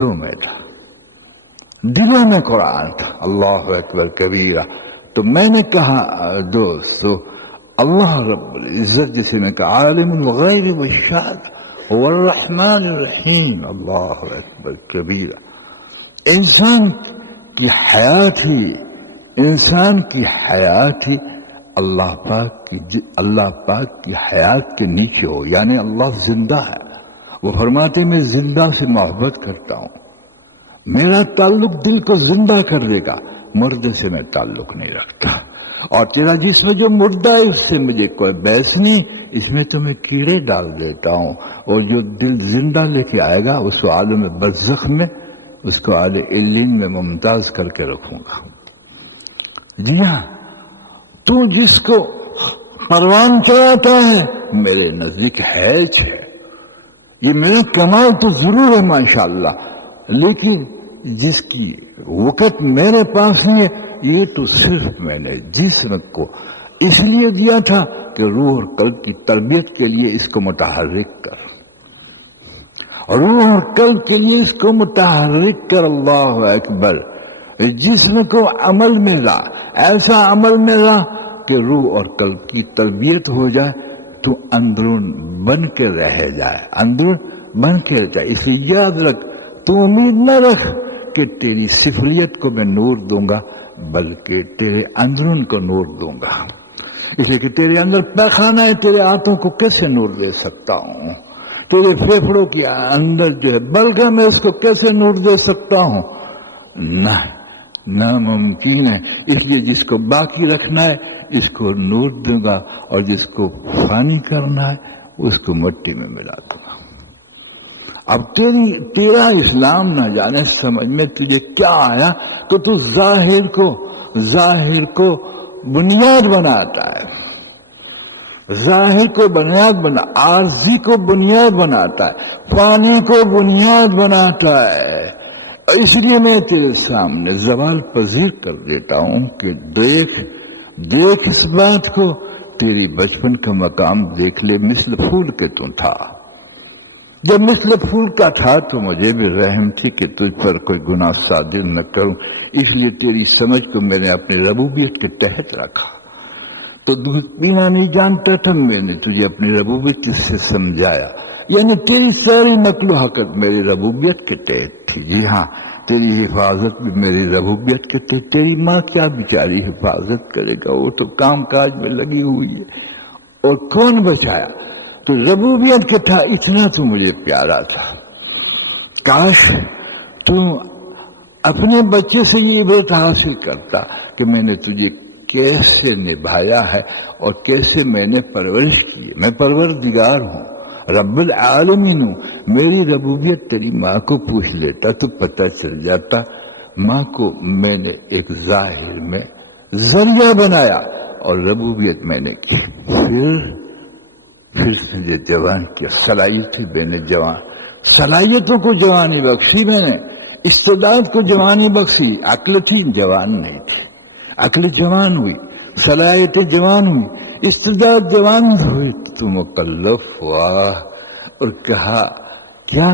دلوں میں تھا، دلوں میں قرآن تھا. اللہ اکبر کبیرہ. تو میں نے کہا دوستو، اللہ رب العزت جسے میں کہا عالم الغیب والشہادہ هو الرحمن الرحیم. اللہ اکبر کبیرہ. انسان کی حیات ہی اللہ پاک کی حیات کے نیچے ہو. یعنی اللہ زندہ ہے. وہ فرماتے میں زندہ سے محبت کرتا ہوں، میرا تعلق دل کو زندہ کر دے گا، مردے سے میں تعلق نہیں رکھتا. اور تیرا جسم جو مردہ ہے اس سے مجھے کوئی بحث نہیں، اس میں تو میں کیڑے ڈال دیتا ہوں. اور جو دل زندہ لے کے آئے گا اس کو عالم برزخ میں، اس کو عالم علین میں ممتاز کر کے رکھوں گا. جی ہاں، تو جس کو پروان چڑھاتا ہے میرے نزدیک حیج ہے. یہ میرا کمال تو ضرور ہے ماشاءاللہ، لیکن جس کی وقت میرے پاس نہیں ہے، یہ تو صرف میں نے جسم کو اس لیے دیا تھا کہ روح اور قلب کی تربیت کے لیے اس کو متحرک کر، روح اور قلب کے لیے اس کو متحرک کر. اللہ اکبر. جسم کو عمل میں لا، ایسا عمل میں لا کہ روح اور قلب کی تربیت ہو جائے، تو اندرون بن کے رہ جائے، اندرون بن کے رہ جائے. اس لیے یاد رکھ، تو امید نہ رکھ کہ تیری سفلیت کو میں نور دوں گا، بلکہ تیرے اندرون کو نور دوں گا. اس لیے کہ تیرے اندر پیخانہ ہے، تیرے ہاتھوں کو کیسے نور دے سکتا ہوں؟ تیرے پھیپھڑوں کے اندر جو ہے بلغم ہے، اس کو کیسے نور دے سکتا ہوں؟ ناممکن ہے. اس لیے جس کو باقی رکھنا ہے اس کو نور دوں گا، اور جس کو فانی کرنا ہے اس کو مٹی میں ملا دوں گا. اب تیرا اسلام نہ جانے سمجھ میں تجھے کیا آیا کہ تو ظاہر کو بنیاد بناتا ہے، ظاہر کو بنیاد عارضی کو بنیاد بناتا ہے، فانی کو بنیاد بناتا ہے. اس لیے میں تیرے سامنے زوال پذیر کر دیتا ہوں کہ دیکھ اس بات کو، تیری بچپن کا مقام دیکھ لے. مثل پھول کے تو تھا، جب مثل پھول کا تھا تو مجھے بھی رحم تھی کہ تجھ پر کوئی گناہ صادر نہ کروں. اس لیے تیری سمجھ کو میں نے اپنی ربوبیت کے تحت رکھا. تو دودھ پینا نہیں جانتا تھا، میں نے تجھے اپنی ربوبیت سے سمجھایا. یعنی تیری ساری نقل و حرکت میری ربوبیت کے تحت تھی. جی ہاں، تیری حفاظت بھی میری ربوبیت کے تحت. تیری ماں کیا بیچاری حفاظت کرے گا، وہ تو کام کاج میں لگی ہوئی ہے. اور کون بچایا؟ تو ربوبیت کے تھا. اتنا تو مجھے پیارا تھا. کاش تو اپنے بچے سے یہ عبرت حاصل کرتا کہ میں نے تجھے کیسے نبھایا ہے اور کیسے میں نے پرورش کی ہے. میں پروردگار ہوں، رب العالمین ہوں. میری ربوبیت تیری ماں کو پوچھ لیتا تو پتہ چل جاتا. ماں کو میں نے ایک ظاہر میں ذریعہ بنایا اور ربوبیت میں نے کی. پھر مجھے جوان کیا. صلاحیتوں کو جوانی بخشی، میں نے استعداد کو جوانی بخشی. عقل تھی، جوان نہیں تھی. عقل جوان ہوئی، صلاحیتیں جوان ہوئی، استعداد جوان ہوئی. تو مکلف ہوا اور کہا کیا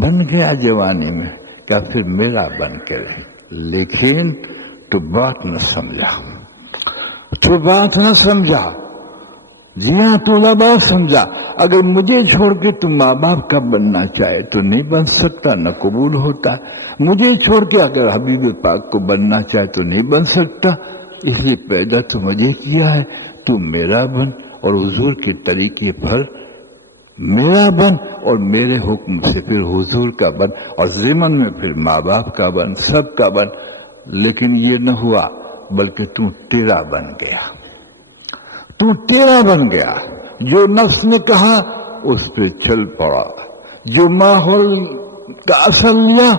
بن گیا جوانی میں. کیا پھر میرا بن کے رہے. لیکن تو بات نہ سمجھا. جی ہاں، تو نہ بات سمجھا. اگر مجھے چھوڑ کے تم ماں باپ کا بننا چاہے تو نہیں بن سکتا، نہ قبول ہوتا. مجھے چھوڑ کے اگر حبیب پاک کو بننا چاہے تو نہیں بن سکتا. اس لیے پیدا تو مجھے کیا ہے، تو میرا بن اور حضور کے طریقے پر میرا بن، اور میرے حکم سے پھر حضور کا بن، اور ضمن میں پھر ماں باپ کا بن، سب کا بن. لیکن یہ نہ ہوا، بلکہ تو تیرا بن گیا. تو تیرا بن گیا. جو نفس نے کہا اس پہ چل پڑا، جو ماحول کا اثر لیا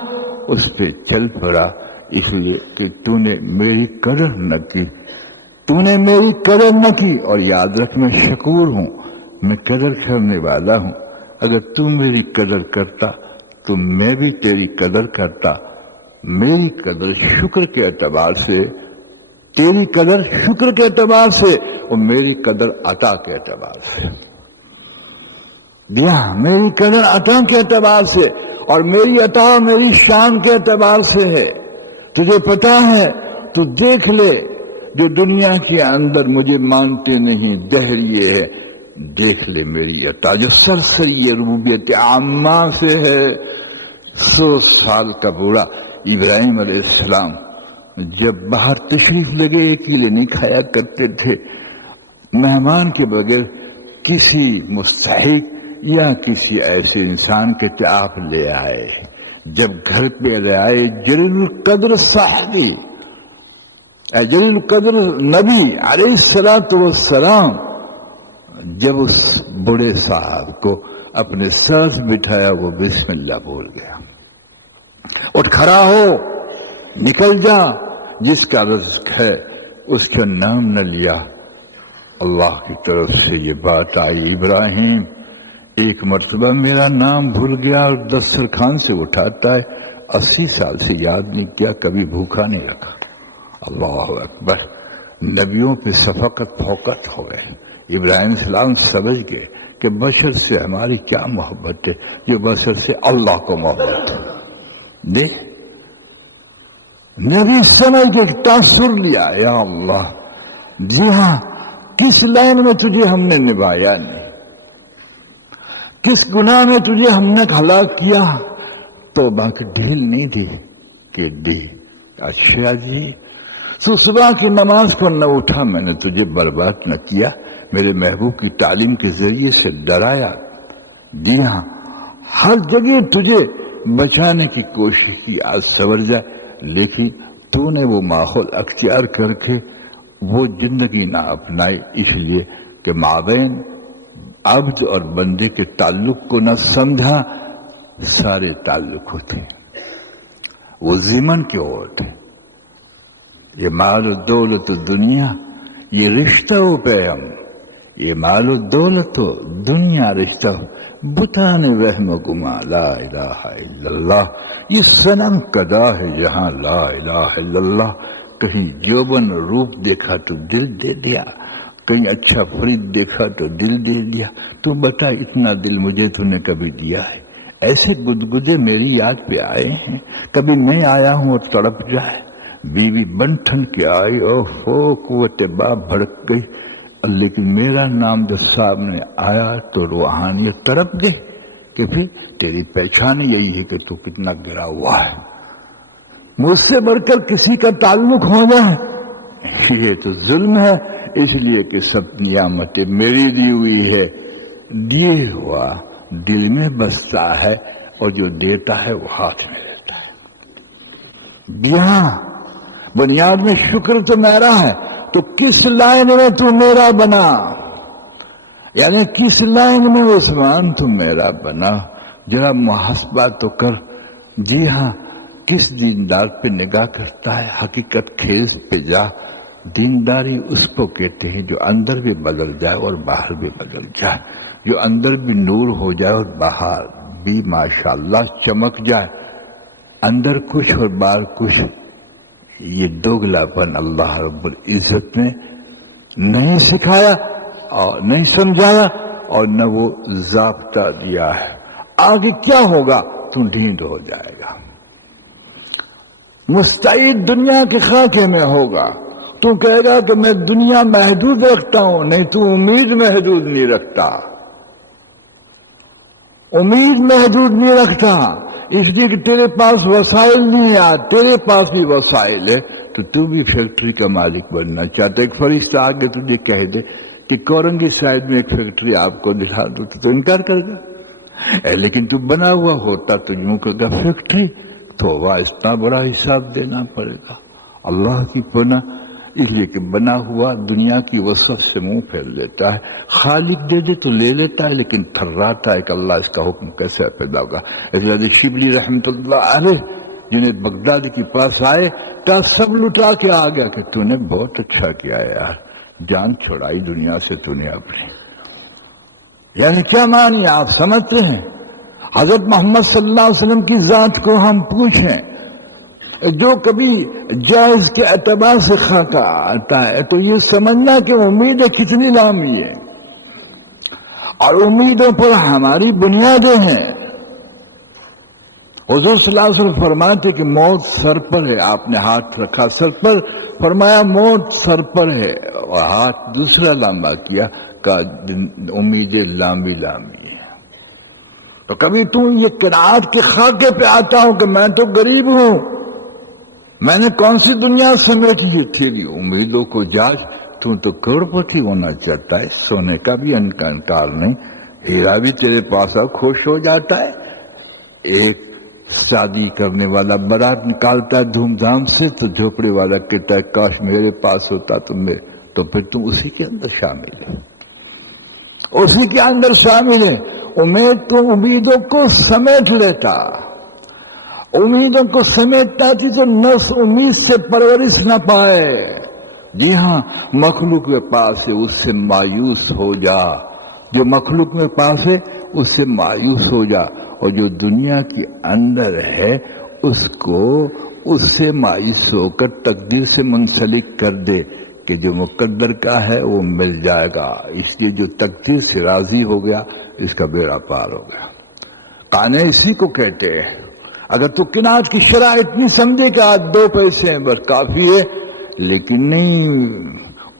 اس پہ چل پڑا. اس لیے کہ تو نے میری قدر نہ کی. اور یاد رکھ، میں شکور ہوں، میں قدر کرنے والا ہوں. اگر تو میری قدر کرتا تو میں بھی تیری قدر کرتا. میری قدر شکر کے اعتبار سے، تیری قدر شکر کے اعتبار سے، اور میری قدر عطا کے اعتبار سے. میری قدر عطا کے اعتبار سے، اور میری عطا میری شان کے اعتبار سے ہے. تجھے پتا ہے تو دیکھ لے جو دنیا کے اندر مجھے مانتے نہیں دہریے ہے، دیکھ لے میری عطا جو سرسری ربوبیت عامہ سے ہے. 100 سال کا بوڑھا ابراہیم علیہ السلام جب باہر تشریف لگے اکیلے نہیں کھایا کرتے تھے، مہمان کے بغیر کسی مستحق یا کسی ایسے انسان کے آپ لے آئے. جب گھر پہ لے آئے جلیل القدر صحابی جلیل القدر نبی علیہ السلام جب اس بڑے صاحب کو اپنے سر سے بٹھایا وہ بسم اللہ بول گیا. اٹھ کھڑا ہو، نکل جا، جس کا رزق ہے اس کا نام نہ لیا. اللہ کی طرف سے یہ بات آئی، ابراہیم ایک مرتبہ میرا نام بھول گیا اور دسترخوان سے اٹھاتا ہے، 80 سال سے یاد نہیں کیا، کبھی بھوکا نہیں رکھا. اللہ اکبر. نبیوں پہ شفقت فوقت ہو گئے. ابراہیم السلام سمجھ گئے کہ بشر سے ہماری کیا محبت ہے، جو بشر سے اللہ کو محبت ہے. دیکھ نبی سمجھ کے تاثر لیا، یا اللہ جی ہاں کس لائن میں تجھے ہم نے نبھایا نہیں، کس گناہ میں تجھے ہم نے ہلاک کیا، توبہ کی ڈھیل نہیں دی کہ دی. اچھا جی تو صبح کی نماز کو نہ اٹھا، میں نے تجھے برباد نہ کیا، میرے محبوب کی تعلیم کے ذریعے سے ڈرایا. جی ہاں ہر جگہ تجھے بچانے کی کوشش کی، آج سنور جائے، لیکن تو نے وہ ماحول اختیار کر کے وہ زندگی نہ اپنائی، اس لیے کہ مابین عبد اور بندے کے تعلق کو نہ سمجھا. سارے تعلق ہوتے وہ ضمن کے ہوتے. یہ مال و دولت و دنیا یہ رشتہ و پیغام، یہ مال و دولت و دنیا رشتہ بتان رحم گما لا الہ الا اللہ. یہ صنم کدا ہے جہاں لا الہ الا اللہ. کہیں جوبن روپ دیکھا تو دل دے دیا، کہیں اچھا فرید دیکھا تو دل دے دیا. تو بتا اتنا دل مجھے تو نے کبھی دیا ہے؟ ایسے گدگدے میری یاد پہ آئے ہیں، کبھی میں آیا ہوں اور تڑپ جائے. بیوی بن ٹھن کے آئی اور قوت باپ بھڑک گئی، لیکن میرا نام جو سامنے آیا تو روحانیت تڑپ گئے کہ پھر تیری پہچان یہی ہے کہ تو کتنا گرا ہوا ہے. مجھ سے بڑھ کر کسی کا تعلق ہو جائے یہ تو ظلم ہے، اس لیے کہ سب نعمتیں میری دی ہوئی ہے. دیے ہوا دل میں بستا ہے اور جو دیتا ہے وہ ہاتھ میں لیتا ہے. یہاں بنیاد میں شکر تو میرا ہے، تو کس لائن میں تو میرا بنا، یعنی کس لائن میں عثمان تو میرا بنا. ذرا محاسبہ تو کر. جی ہاں کس دیندار پہ نگاہ کرتا ہے، حقیقت خیز پہ جا. دینداری اس کو کہتے ہیں جو اندر بھی بدل جائے اور باہر بھی بدل جائے، جو اندر بھی نور ہو جائے اور باہر بھی ماشاءاللہ چمک جائے. اندر کچھ اور باہر کچھ، یہ دوگلاپن اللہ رب العزت نے نہیں سکھایا اور نہیں سمجھایا اور نہ وہ ضابطہ دیا ہے. آگے کیا ہوگا تو ڈھیند ہو جائے گا، مستعد دنیا کے خاکے میں ہوگا. تو کہے گا کہ میں دنیا محدود رکھتا ہوں، نہیں تو امید محدود نہیں رکھتا، امید محدود نہیں رکھتا. اس لیے کہ تیرے پاس وسائل نہیں ہے، تیرے پاس بھی وسائل ہے تو بھی فیکٹری کا مالک بننا چاہتا. ایک فرشتہ آگے تجھے کہہ دے کہ کورنگی سائڈ میں ایک فیکٹری آپ کو دکھا دو تو انکار کر گا. لیکن تو بنا ہوا ہوتا تو یوں کہے گا فیکٹری تو وہ اتنا بڑا حساب دینا پڑے گا. اللہ کی پناہ، اس لیے کہ بنا ہوا دنیا کی وسعت سے منہ پھیر لیتا ہے. خالق دے دے تو لے لیتا ہے لیکن تھراتا ہے کہ اللہ اس کا حکم کیسے پیدا ہوگا. حضرت شبلی رحمۃ اللہ علیہ جنہیں بغداد کے پاس آئے تو سب لٹا کے آ گیا کہ تو نے بہت اچھا کیا یار، جان چھڑائی دنیا سے تو نے اپنی. یعنی کیا معنی آپ سمجھتے ہیں؟ حضرت محمد صلی اللہ علیہ وسلم کی ذات کو ہم پوچھیں، جو کبھی جائز کے اعتبار سے خاکہ آتا ہے تو یہ سمجھنا کہ امیدیں کتنی نامی ہے اور امیدوں پر ہماری بنیادیں ہیں. حضور صلی اللہ علیہ وسلم فرماتے کہ موت سر پر ہے، آپ نے ہاتھ رکھا سر پر، فرمایا موت سر پر ہے، اور ہاتھ دوسرا لمبا کیا، کہا امیدیں لامبی لامبی ہے۔ تو کبھی تم یہ قناعت کے خاکے پہ آتا ہوں کہ میں تو غریب ہوں، میں نے کون سی دنیا سمیٹ لی، تیری امیدوں کو جاج، تو کروڑپتی ہونا چاہتا ہے، سونے کا بھی انکار نہیں، ہیرا بھی تیرے پاس خوش ہو جاتا ہے۔ ایک شادی کرنے والا بارات نکالتا ہے دھوم دھام سے، تو جھوپڑے والا کہتا ہے کاش میرے پاس ہوتا تو پھر تم اسی کے اندر شامل ہے، اسی کے اندر شامل ہے۔ امیدوں کو سمیٹ لیتا، امیدوں کو سمیٹتا تھی تو نفس امید سے پرورش نہ پائے۔ جی ہاں، مخلوق کے پاس ہے اس سے مایوس ہو جا، جو مخلوق میں پاس ہے اس سے مایوس ہو جا، اور جو دنیا کے اندر ہے اس کو اس سے مایوس ہو کر تقدیر سے منسلک کر دے کہ جو مقدر کا ہے وہ مل جائے گا۔ اس لیے جو تقدیر سے راضی ہو گیا اس کا بیڑا پار ہو گیا۔ قانع اسی کو کہتے ہیں۔ اگر تو قناعت کی شرح اتنی سمجھے کہ آج 2 پیسے ہیں بس کافی ہے، لیکن نہیں،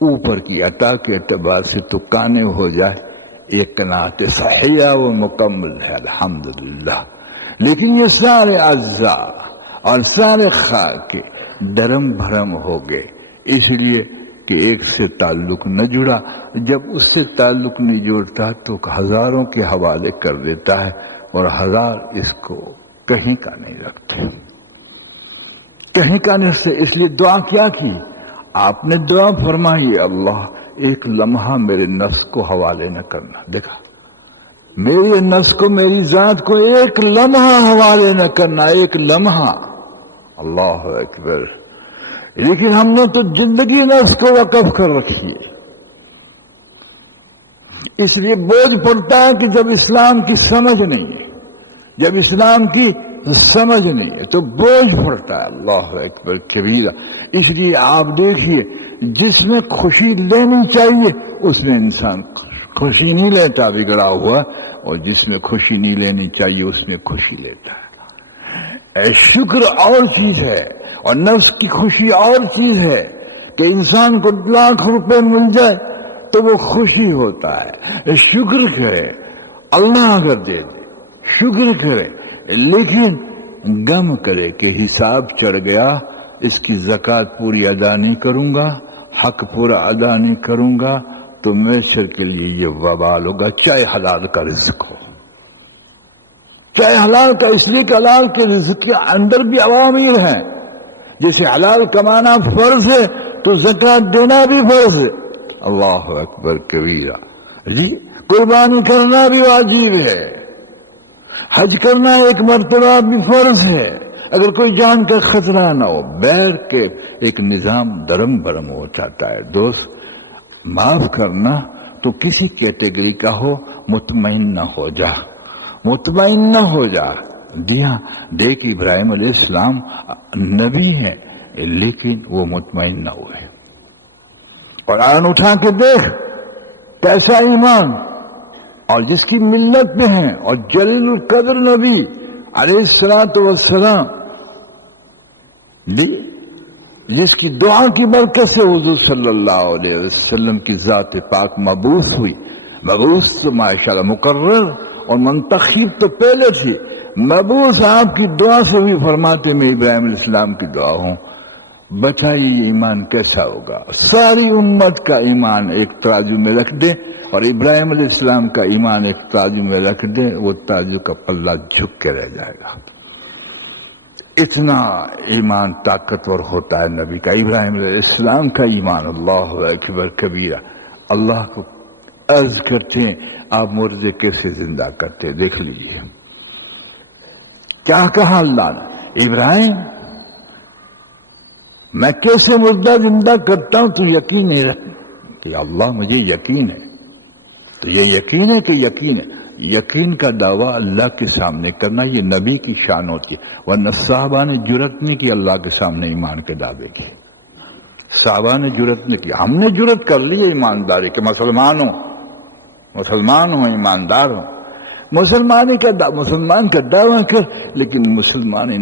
اوپر کی عطا کے اعتبار سے تو قانع ہو جائے، ایک قناعت صحیحہ و مکمل ہے الحمدللہ۔ لیکن یہ سارے اجزاء اور سارے خاکے درم بھرم ہو گئے، اس لیے کہ ایک سے تعلق نہ جڑا۔ جب اس سے تعلق نہیں جوڑتا تو ہزاروں کے حوالے کر دیتا ہے، اور ہزار اس کو کہیں کا نہیں رکھتے، کہیں کا نہیں رکھتے۔ اس لیے دعا کیا کی آپ نے؟ دعا فرمائی اللہ ایک لمحہ میرے نفس کو حوالے نہ کرنا۔ دیکھا، میرے نفس کو، میری ذات کو ایک لمحہ حوالے نہ کرنا، ایک لمحہ۔ اللہ اکبر۔ لیکن ہم نے تو زندگی نفس کو وقف کر رکھی ہے۔ اس لیے بوجھ پڑتا ہے کہ جب اسلام کی سمجھ نہیں ہے، جب اسلام کی سمجھ نہیں ہے تو بوجھ پڑتا ہے۔ اللہ اکبر کبیرہ۔ اس لیے آپ دیکھیے، جس میں خوشی لینی چاہیے اس میں انسان خوشی نہیں لیتا، بگڑا ہوا، اور جس میں خوشی نہیں لینی چاہیے اس میں خوشی لیتا ہے۔ شکر اور چیز ہے اور نفس کی خوشی اور چیز ہے، کہ انسان کو 1,00,000 روپے مل جائے تو وہ خوشی ہوتا ہے، شکر کرے، اللہ اگر دے دے شکر کرے، لیکن غم کرے کہ حساب چڑھ گیا، اس کی زکوٰۃ پوری ادا نہیں کروں گا، حق پورا ادا نہیں کروں گا تو میسر کے لیے یہ وبال ہوگا، چاہے حلال کا رزق ہو، چاہے حلال کا۔ اس لیے کہ حلال کے رزق کے اندر بھی عوامل ہیں، جیسے حلال کمانا فرض ہے تو زکوٰۃ دینا بھی فرض ہے۔ اللہ اکبر کبیرہ۔ جی، قربانی کرنا بھی واجب ہے، حج کرنا ایک مرتبہ بھی فرض ہے، اگر کوئی جان کا خطرہ نہ ہو۔ بیٹھ کے ایک نظام درم برم ہو جاتا ہے۔ دوست، معاف کرنا تو کسی کیٹیگری کا ہو، مطمئن نہ ہو جا، مطمئن نہ ہو جا۔ دیا دیکھ، ابراہیم علیہ السلام نبی ہیں لیکن وہ مطمئن نہ ہوئے، اور آن اٹھا کے دیکھ کیسا ایمان، اور جس کی ملت میں ہیں، اور جلیل القدر نبی علیہ السلام بھی، جس کی دعا کی برکت سے حضور صلی اللہ علیہ وسلم کی ذات پاک مبعوث ہوئی۔ مبعوث تو ماشاءاللہ مقرر اور منتخب تو پہلے تھی، مبعوث آپ کی دعا سے بھی فرماتے میں ابراہیم علیہ السلام کی دعا ہوں۔ بتائیے یہ ایمان کیسا ہوگا؟ ساری امت کا ایمان ایک ترازو میں رکھ دے اور ابراہیم علیہ السلام کا ایمان ایک ترازو میں رکھ دے، وہ ترازو کا پلہ جھک کے رہ جائے گا۔ اتنا ایمان طاقتور ہوتا ہے نبی کا، ابراہیم علیہ السلام کا ایمان۔ اللہ اکبر کبیرہ۔ اللہ کو عرض کرتے ہیں آپ مردے کیسے زندہ کرتے، دیکھ لیجیے کیا کہا اللہ نے۔ ابراہیم، میں کیسے مردہ زندہ کرتا ہوں، تو یقین ہے کہ اللہ مجھے یقین ہے، تو یہ یقین ہے کہ یقین ہے۔ یقین کا دعویٰ اللہ کے سامنے کرنا یہ نبی کی شان ہوتی ہے، ورنہ صحابہ نے جرت نہیں کی اللہ کے سامنے ایمان کے دعوے کی، صحابہ نے جرت نہیں کی۔ ہم نے جرت کر لی ہے ایمانداری کہ مسلمان ہوں، ایماندار ہوں، مسلمان کا دعویٰ کر لیکن مسلمان